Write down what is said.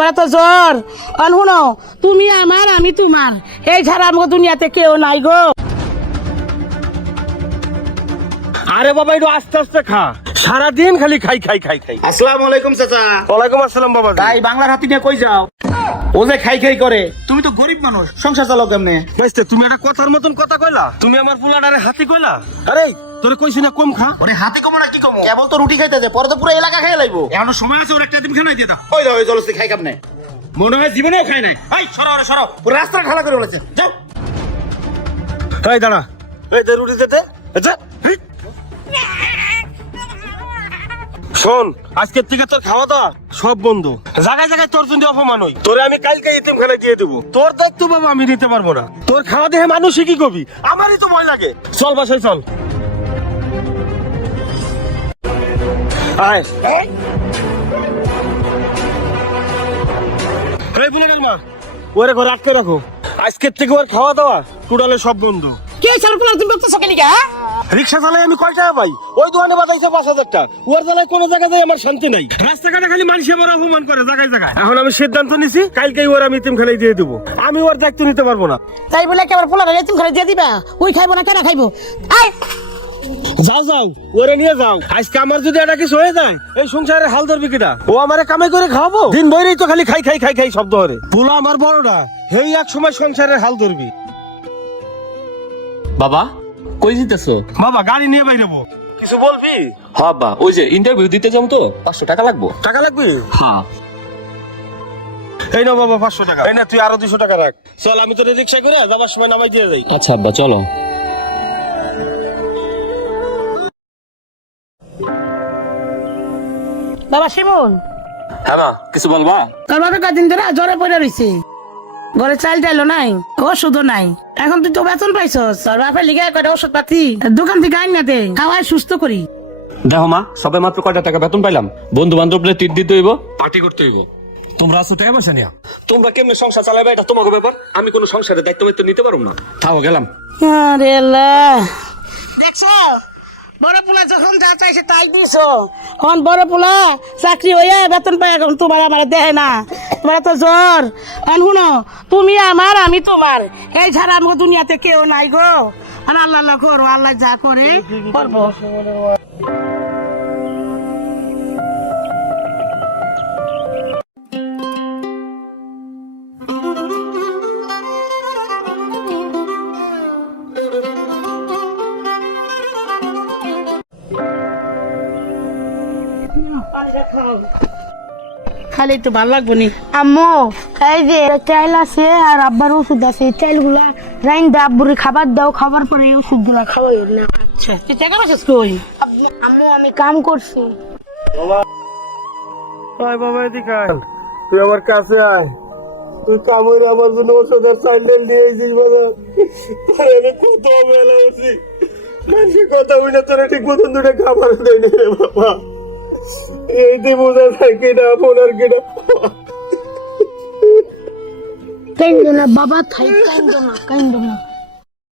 তোমার তো জ্বর। আর শুনো, তুমি আমার আমি তোমার, এই ছাড়া আমাকে দুনিয়াতে কেউ নাই গো। আরে বাবা একটু আস্তে আস্তে খা, সারাদিন খালি খাই খাই খাই খাই। আসসালামু আলাইকুম চাচা। ওয়ালাইকুম আসসালাম বাবা। তাই বাংলার হাতি নিয়ে কই যাও? ও যে খাই খাই করে, তুমি তো গরিব মানুষ, সংসার চালাও কেমনে? বুঝতে তুমি একটা কথার মতন কথা কইলা, তুমি আমার পোলাটারে হাতি কইলা। আরে তোরে কইছি না কম খা। ওরে হাতি কমো না কি কমো, কেবল তো রুটি খাইতেছে, পরে তো পুরো এলাকা খাইয়ে লাইবো। এখনো সময় আছে, ওর একটা দিন খানাই দিয়ে দাও। ওই দাও, ওই জলসি খাই কেমনে? মনে হয় জীবনেও খাই নাই। এই সরো ওরে সরো, পুরো রাস্তা ঢালা করে বলেছে। যাও। এই দাঁড়া, এই দে রুটি দে। আচ্ছা শোন, আজকের থেকে তোর খাওয়া দাওয়া সব বন্ধ। জায়গায় জায়গায় তোর জন্য অপমান হই। তোরে আমি কালকে এতিমখানা দিয়ে দেবো। তোর দায়িত্ব বাবা আমি নিতে পারবো না। তোর খাওয়া দেখে মানুষই কি কবি, আমারই তো ভয় লাগে। চল বাসায় চল। আয় এই বুলেটের মা, ওরে ঘরে আটকে রাখো। আজকের থেকে ওর খাওয়া দাওয়া টোটালে সব বন্ধ। কে ছাড় পোলা তুমি বলতেছো কেন? রিক্সা চালাই আমি কয় টাকা পাই? ওই দোকানে বাজাইছে 5,000 টাকা। ওর জ্বালায় কোনো জায়গায় যাই আমার শান্তি নাই। রাস্তাঘাটে খালি মানুষ আমার অপমান করে জায়গায় জায়গায়। এখন আমি সিদ্ধান্ত নিছি, কালকেই ওর আমি এতিমখানায় দিয়ে দেবো। আমি ওর দায়িত্ব নিতে পারবো না। তাই বলে কি আমার পোলা এতিমখানায় দিয়ে দিবা? ওই খাইবো না, কেন খাইবো? আয় যাও যাও, ওরে নিয়ে যাও। আজকে আমার যদি এটা কিছু হয়ে যায়, এই সংসারে হাল ধরবি কিনা? ও আমারে কামাই করে খাওয়াবো? দিন ভরেই তো খালি খাই খাই খাই খাই শব্দ করে। পোলা আমার বড়টা, হেই এক সময় সংসারের হাল ধরবি। বাবা কই যেতেছো? বাবা গাড়ি নিয়ে বাইরেবো। কিছু বলবি? হ্যাঁ বা ওই যে ইন্টারভিউ দিতে যাম তো, 500 টাকা লাগবো। টাকা লাগবে? হ্যাঁ। এই না বাবা 500 টাকা। এই না তুই আরো 200 টাকা রাখ। চল আমি তোর রিক্সা করে যাবার সময় নামাই দিয়ে যাই। আচ্ছা আব্বা চলো। বাবা শিমুল, হ্যাঁ মা কিছু বলবা? তোর বাবা কদিন ধরে জ্বরে পড়ে রয়েছে, ঘরে চাল ডাইলো নাই, ওষুধও নাই। এখন তুই তো বেতন পাইছস, তোর বাপের লিগে কয়টা ওষুধ পাতি দোকান থেকে আইন না দে, খাওয়াই সুস্থ করি। দেখো মা, সবে মাত্র কয়টা টাকা বেতন পাইলাম, বন্ধু বান্ধবদের ট্রিট দিতে হইব, পার্টি করতে হইব। তোমরা আছো টাকা পয়সা নিয়া, তোমরা কেমনে সংসার চালাবে এটা তোমাকে ব্যাপার। আমি কোনো সংসারের দায়িত্ব নিতে পারবো না। থাও গেলাম। আরে আল্লাহ, দেখছো বড় পোলা যখন যা চাইছে তাই দিছো। এখন বড় পোলা চাকরি হইয়া বেতন পাই, এখন তোমার আমার দেয় না। তোমার তো জ্বর। এখন শুনো, তুমি আমার আমি তোমার, এই ছাড়া আমাকে দুনিয়াতে কেউ নাই গো। আর আল্লাহ আল্লাহ করো, আল্লাহ যা করে করবো। খালি একটু ভালো লাগবো নি। আম্মু এই যে চাইল আছে আর আব্বার ওষুধ আছে, চাইল গুলা রাইন দা আব্বুরে খাবার দাও, খাবার পরে এই ওষুধ গুলা খাওয়াই না। আচ্ছা তুই টাকা পাচ্ছিস কই? আম্মু আমি কাম করছি। আয় বাবা এদিকে আয়, তুই আমার কাছে আয়। তুই কামড়ে আমার জন্য ওষুধের চাইলেন নিয়ে এসেছিস বাবা। আমি কত বেলা উঠছি, মানুষের কথা উঠে তোরা ঠিক মতন দুটো খাবার দেয়নি রে বাবা। এই যে বোঝা যায় কেটা আপনার কেটা। কাইন্দ না বাবা, থাই কাইন্দ না, কাইন্দ না।